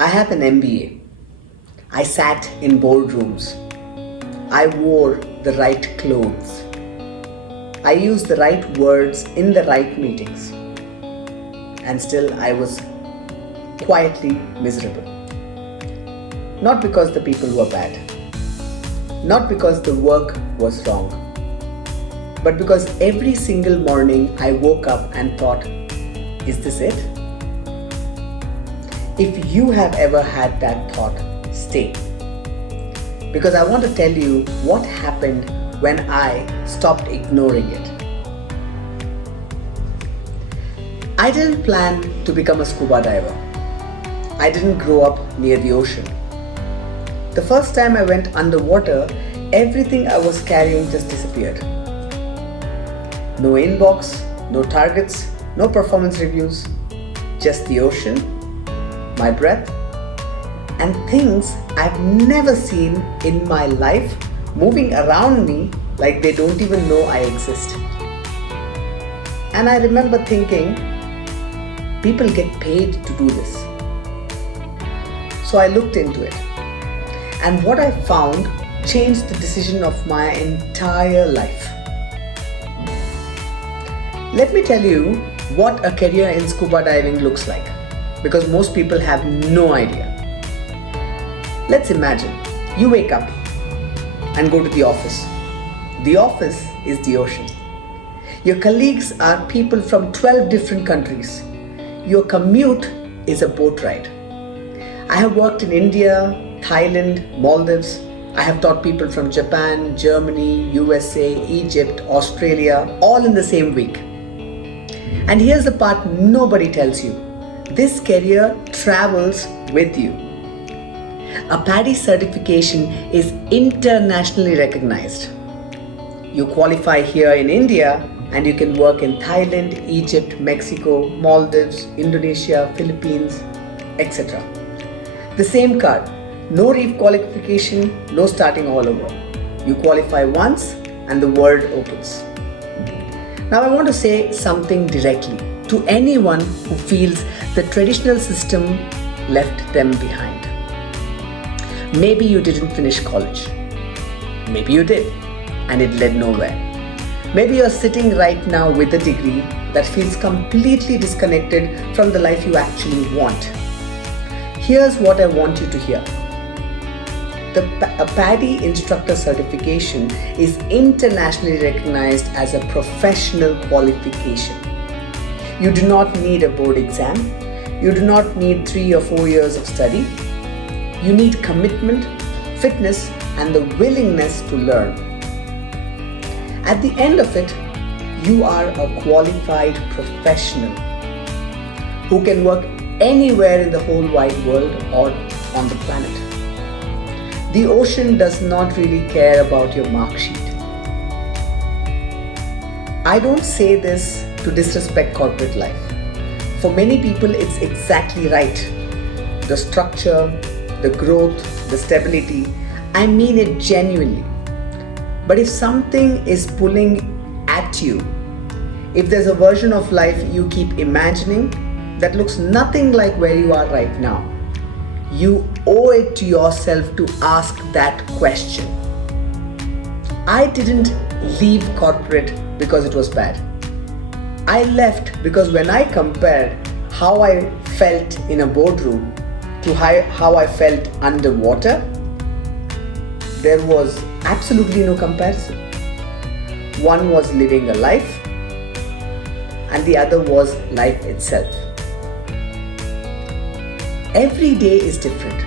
I have an MBA. I sat in boardrooms. I wore the right clothes. I used the right words in the right meetings. And still I was quietly miserable. Not because the people were bad. Not because the work was wrong. But because every single morning I woke up and thought, is this it? If you have ever had that thought, stay. Because I want to tell you what happened when I stopped ignoring it. I didn't plan to become a scuba diver. I didn't grow up near the ocean. The first time I went underwater, everything I was carrying just disappeared. No inbox, no targets, no performance reviews, just the ocean, my breath, and things I've never seen in my life moving around me like they don't even know I exist. And I remember thinking, people get paid to do this. So I looked into it. And what I found changed the decision of my entire life. Let me tell you what a career in scuba diving looks like, because most people have no idea. Let's imagine you wake up and go to the office. The office is the ocean. Your colleagues are people from 12 different countries. Your commute is a boat ride. I have worked in India, Thailand, Maldives. I have taught people from Japan, Germany, USA, Egypt, Australia, all in the same week. And here's the part nobody tells you. This career travels with you. A PADI certification is internationally recognized. You qualify here in India and you can work in Thailand, Egypt, Mexico, Maldives, Indonesia, Philippines, etc. The same card. No requalification, no starting all over. You qualify once and the world opens. Now I want to say something directly to anyone who feels the traditional system left them behind. Maybe you didn't finish college. Maybe you did, and it led nowhere. Maybe you're sitting right now with a degree that feels completely disconnected from the life you actually want. Here's what I want you to hear. A PADI Instructor certification is internationally recognized as a professional qualification. You do not need a board exam. You do not need 3 or 4 years of study. You need commitment, fitness, and the willingness to learn. At the end of it, you are a qualified professional who can work anywhere in the whole wide world or on the planet. The ocean does not really care about your mark sheet. I don't say this to disrespect corporate life. For many people, it's exactly right. The structure, the growth, the stability, I mean it genuinely. But if something is pulling at you, if there's a version of life you keep imagining that looks nothing like where you are right now, you owe it to yourself to ask that question. I didn't leave corporate because it was bad. I left because when I compared how I felt in a boardroom to how I felt underwater, there was absolutely no comparison. One was living a life and the other was life itself. Every day is different.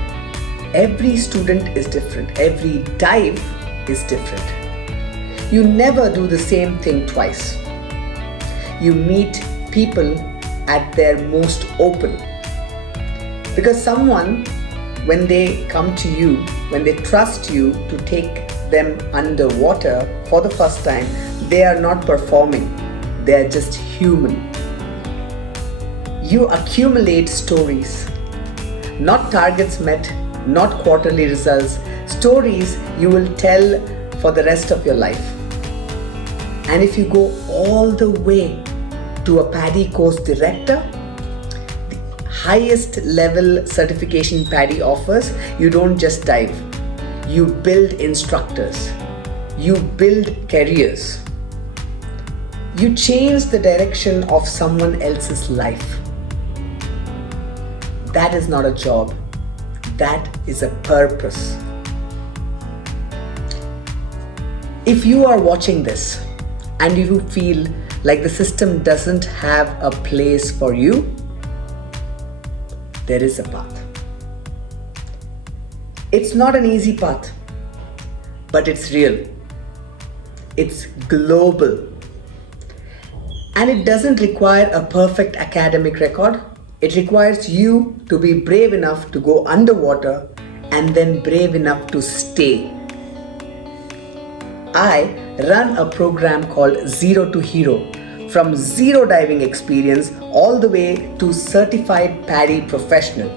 Every student is different. Every dive is different. You never do the same thing twice. You meet people at their most open. Because someone, when they come to you, when they trust you to take them underwater for the first time, they are not performing. They are just human. You accumulate stories. Not targets met, not quarterly results, stories you will tell for the rest of your life. And if you go all the way to a PADI course director, the highest level certification PADI offers, you don't just dive. You build instructors. You build careers. You change the direction of someone else's life. That is not a job. That is a purpose. If you are watching this and you feel like the system doesn't have a place for you, there is a path. It's not an easy path, but it's real. It's global. And it doesn't require a perfect academic record. It requires you to be brave enough to go underwater and then brave enough to stay. I run a program called Zero to Hero, from zero diving experience all the way to certified PADI professional,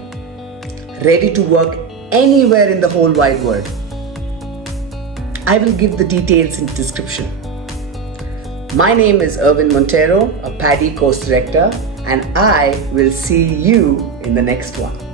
ready to work anywhere in the whole wide world. I will give the details in the description. My name is Arwin Monteiro, a PADI course director, and I will see you in the next one.